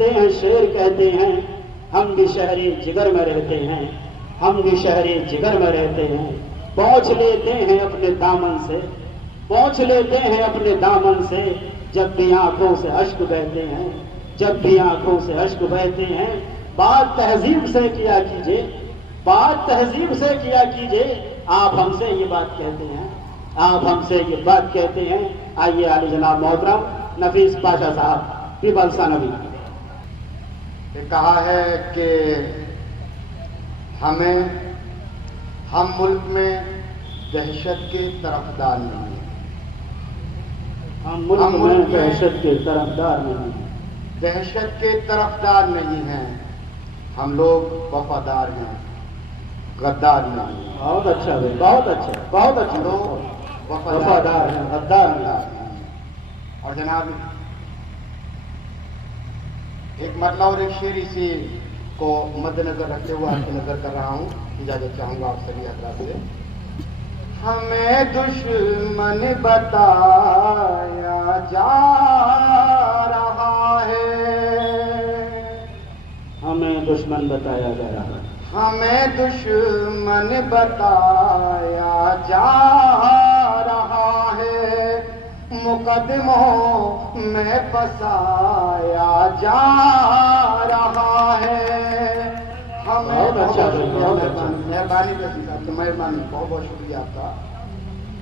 चलते हैं शेर कहते हैं, हम भी शहरी जिगर में रहते हैं, हम भी शहरी जिगर में रहते हैं। पहुंच लेते हैं अपने दामन से, पहुंच लेते हैं अपने दामन से, जब भी आंखों से अश्क बहते हैं, जब भी आंखों से अश्क बहते हैं। बात तहजीब से किया कीजिए, बात तहजीब से किया कीजिए। आप हमसे ये बात कहते हैं, आप हमसे ये बात कहते हैं। आइए आली जनाब मोहतरम नफीस पाशा साहब पीपल सानवी। कहा है कि हम मुल्क में दहशत के तरफदार नहीं हैं, हम मुल्क में दहशत के तरफदार नहीं हैं, दहशत के तरफदार नहीं हैं। हम लोग वफादार हैं, गद्दार नहीं हैं। बहुत अच्छा भाई, बहुत अच्छा, बहुत अच्छा। लोग वफादार हैं, गद्दार नहीं। और जनाब एक मतलब और एक शेर इसी को मद्देनजर रखते हुए आपकी नजर कर रहा हूं, इजाजत चाहूंगा आप सभी हजरात से। हमें दुश्मन बताया जा रहा है, हमें दुश्मन बताया जा रहा है, हमें दुश्मन बताया जा रहा है, मुकदमों में फंसाया जा रहा है। हमें मेहरबानी मेहरबानी बहुत बहुत शुक्रिया आपका।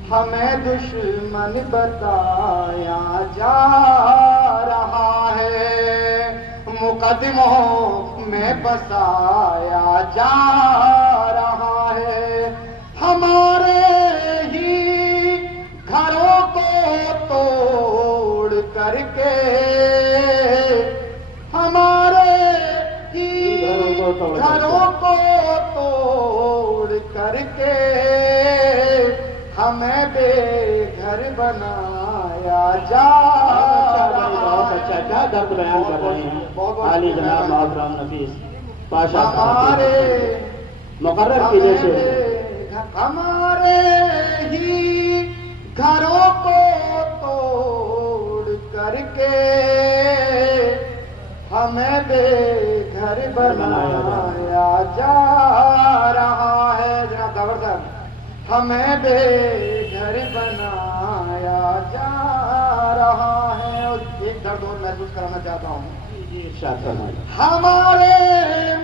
हमें दुश्मन बताया जा रहा है, मुकदमों में फंसाया जा रहा है। हमारे ही घरों को तोड़ करके, हमारे ही घरों को तोड़ करके हमें बेघर बनाया जा रहा है। बहुत अच्छा, क्या दर्द बयान कर रहे हैं आली जनाब मोहतरम नफीस पाशा हमारे मुकर्रर कीजिए शेर। हमारे ही घरों को तोड़ करके हमें बेघर बनाया जा रहा है। जनाब दावर साहब, हमें बेघर बनाया जा रहा है। और एक दर्द और महसूस कराना चाहता हूँ, हमारे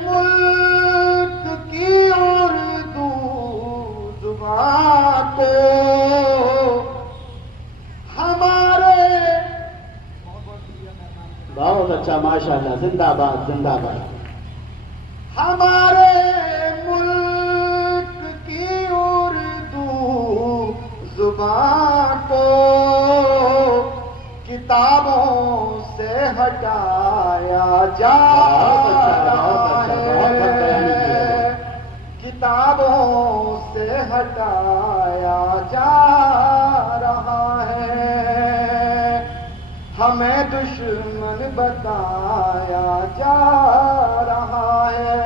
मुल्क की उर्दू जुबान को, हमारे बहुत अच्छा, माशाल्लाह, जिंदाबाद जिंदाबाद। हमारे मुल्क की उर्दू जुबान को किताबों से हटाया जा रहा है, किताबों से हटाया जा रहा है। हमें दुश्मन बताया जा रहा है।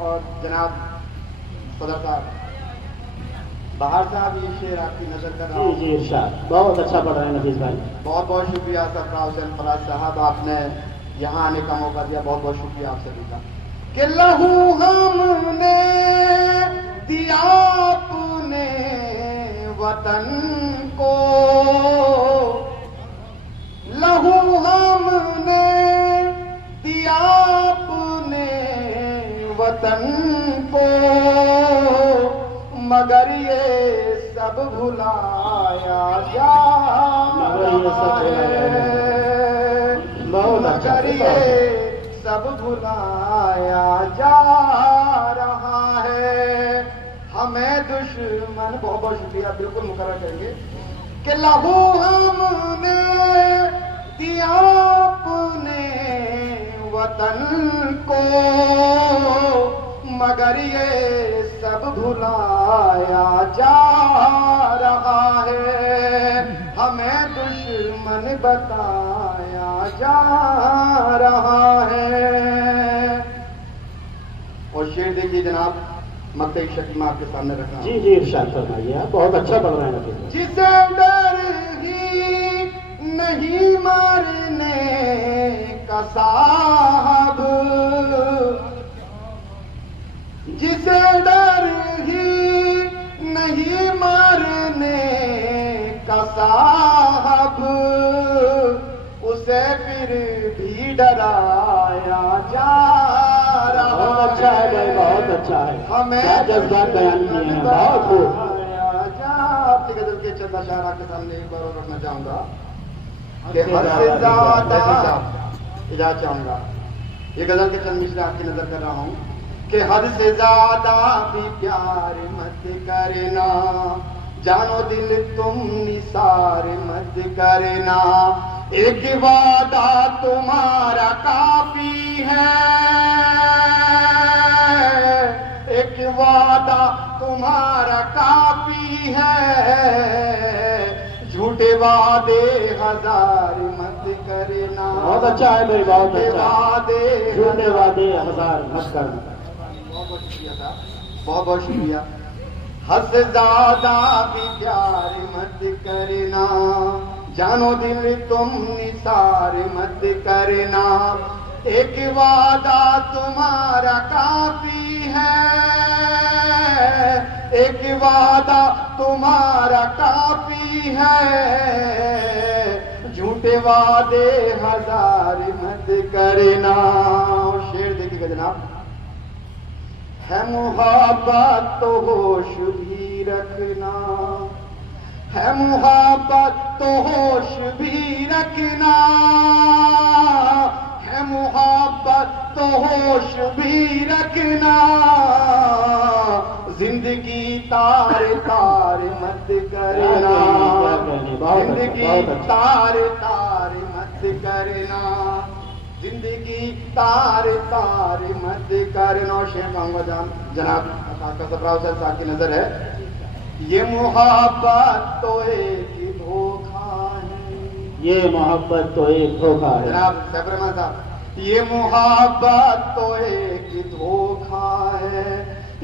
और जनाब सदर साहब, बाहर साहब ये शेर आपकी नजर कर रहा हूँ। जी इरशाद, बहुत अच्छा पढ़ रहे हैं नफीस भाई। बहुत बहुत शुक्रिया सरफराज हुसैन फराज साहब, आपने यहाँ आने का मौका दिया, बहुत बहुत शुक्रिया आप सभी का। कि लहू हमने दिया अपने वतन को, लहू हमने दिया अपने वतन को, मगर ये सब भुलाया जा रहा है, मगर ये सब भुलाया जा रहा है। हमें दुश्मन, बहुत बहुत शुक्रिया, बिल्कुल मुकर्रर करेंगे। कि लहू हमने दिया अपने वतन को, मगर ये सब भुलाया जा रहा है। हमें दुश्मन बताया जा रहा है। और शेर देखिए जनाब, मक्के की शक्ल में आपके सामने रखना। जी जी इरशाद फरमाइए, बहुत अच्छा पढ़ रहे हैं। जिसे डर ही नहीं मारने का साहब, जिसे डर ही नहीं मरने का साहब, उसे फिर भी डराया जा रहा। बहुत अच्छा है भाई, बहुत अच्छा है। हमें क्या जज्बात बयान किए हैं, बहुत खूब। आपकी गजल के चंद अशारा के सामने एक बार और रखना चाहूंगा कि हद से ज्यादा इजाजत चाहूंगा। ये गजल के चंद मिसरे आपकी नजर कर रहा हूं कि हद से ज्यादा भी प्यार मत करना, जानो दिल तुम निसार मत करना, एक वादा तुम्हारा काफी है, एक वादा तुम्हारा काफी है, झूठे वादे हजार मत करना। बहुत अच्छा है भाई, बहुत अच्छा। वादे झूठे वादे हजार मत करना। बहुत बहुत शुक्रिया साहब, बहुत बहुत शुक्रिया। हद से ज्यादा भी प्यार मत करना, जानो दिल तुम निसार मत करना, एक वादा तुम्हारा काफी है, एक वादा तुम्हारा काफी है, झूठे वादे हजार मत करना। शेर देखिएगा जनाब, है मुहब्बत तो होश भी रखना, है मुहब्बत तो होश भी रखना, है मुहब्बत तो होश भी रखना, जिंदगी तार तार मत करना, जिंदगी तार तार मत करना, जिंदगी तार तार मत करना। शेर कहूंगा जनाब आपका सफराव साहब की नजर है, ये मोहब्बत तो एक धोखा है, ये मोहब्बत तो एक धोखा है। जनाब सैफ रहमान साहब, ये मोहब्बत तो एक धोखा है,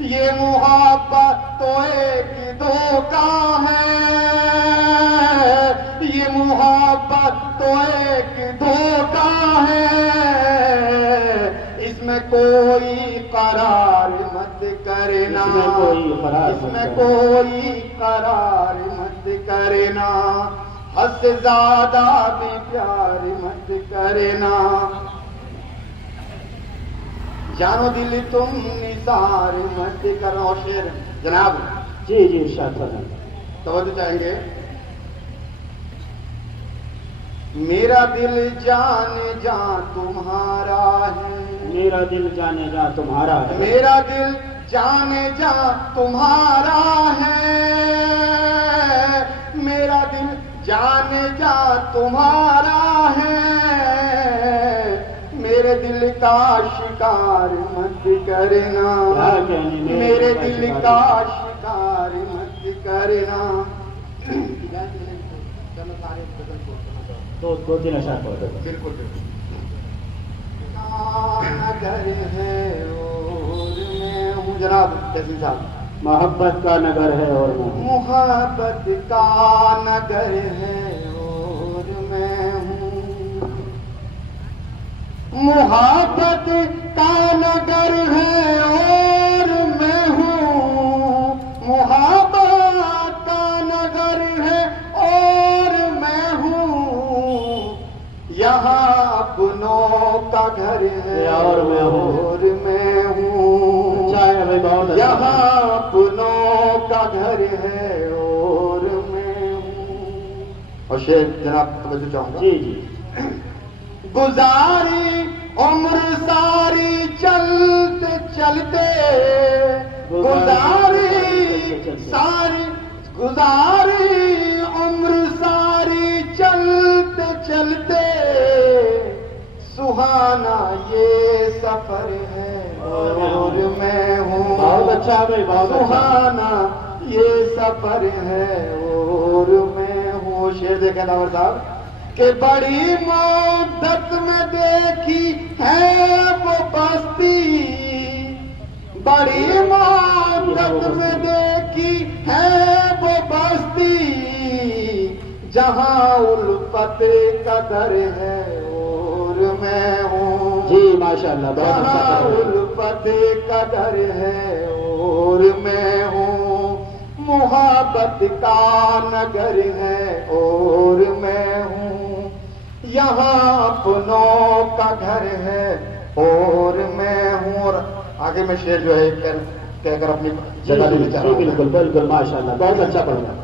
ये मोहब्बत तो एक धोखा है, ये मोहब्बत तो एक धोखा है, इसमें कोई करार मत करना, इसमें कोई करार मत करना, हद से ज्यादा भी प्यार मत करना, जानो दिल तुम निसार मत करो। शेर जनाब जी जी इरशाद फरमाइए। तवज्जो चाहेंगे। मेरा दिल जाने जा तुम्हारा है, मेरा दिल जाने जा तुम्हारा है, मेरा दिल जाने जा तुम्हारा है, मेरा दिल जाने जा तुम्हारा है, मेरे दिल का शिकार मत करना, मेरे दिल का शिकार मत करना। दो तीन अशार पढ़ दो। बिल्कुल नगर है और मैं हूँ। जनाब जैसी साहब, मोहब्बत का नगर है और मैं हूँ, मोहब्बत का नगर है और मैं हूँ, मोहब्बत का नगर है और मैं हूँ, मोहब्बत का नगर है और मैं हूँ, यहाँ अपनों का घर है और मैं हूँ, और मैं हूँ, अच्छा है भाई, बहुत अच्छा। यहाँ अपनों का घर है और मैं हूँ। और शेर जनाब तवज्जो चाहूंगा। जी जी। गुजारी उम्र सारी चलते चलते, गुजारी सारी गुजारी उम्र सारी चलते चलते, सुहाना ये सफर है और मैं हूँ। बहुत अच्छा भाई, बहुत अच्छा। सुहाना ये सफर है और मैं हूँ। शेर देखे नावर साहब कि बड़ी मुद्दत में देखी है वो बस्ती, बड़ी मुद्दत में देखी है वो बस्ती, जहाँ उल्फत कदर है और मैं हूँ। जी माशाअल्लाह, बहुत अच्छा जहाँ कर रहे हैं। उल्फत का डर है और मैं हूँ, मुहब्बत का नगर है और मैं हूँ, यहाँ अपनों का घर है और मैं हूँ। और आगे में शेर जो है कहकर अपनी जगह लेने चाह रहा हूँ। बिल्कुल बिल्कुल माशाअल्लाह, बहुत अच्छा पढ़ा।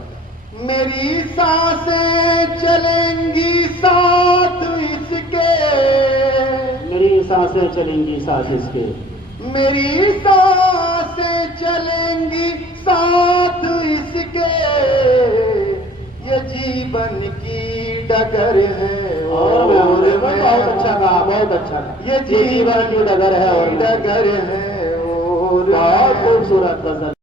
मेरी सांसें चलेंगी साथ इसके, मेरी सांसें चलेंगी साथ इसके, मेरी सांसें चलेंगी साथ इसके, ये जीवन की डगर है और मैं बहुत अच्छा कहा, बहुत अच्छा कहा। ये जीवन की डगर है और डगर है और बहुत खूबसूरत गजल।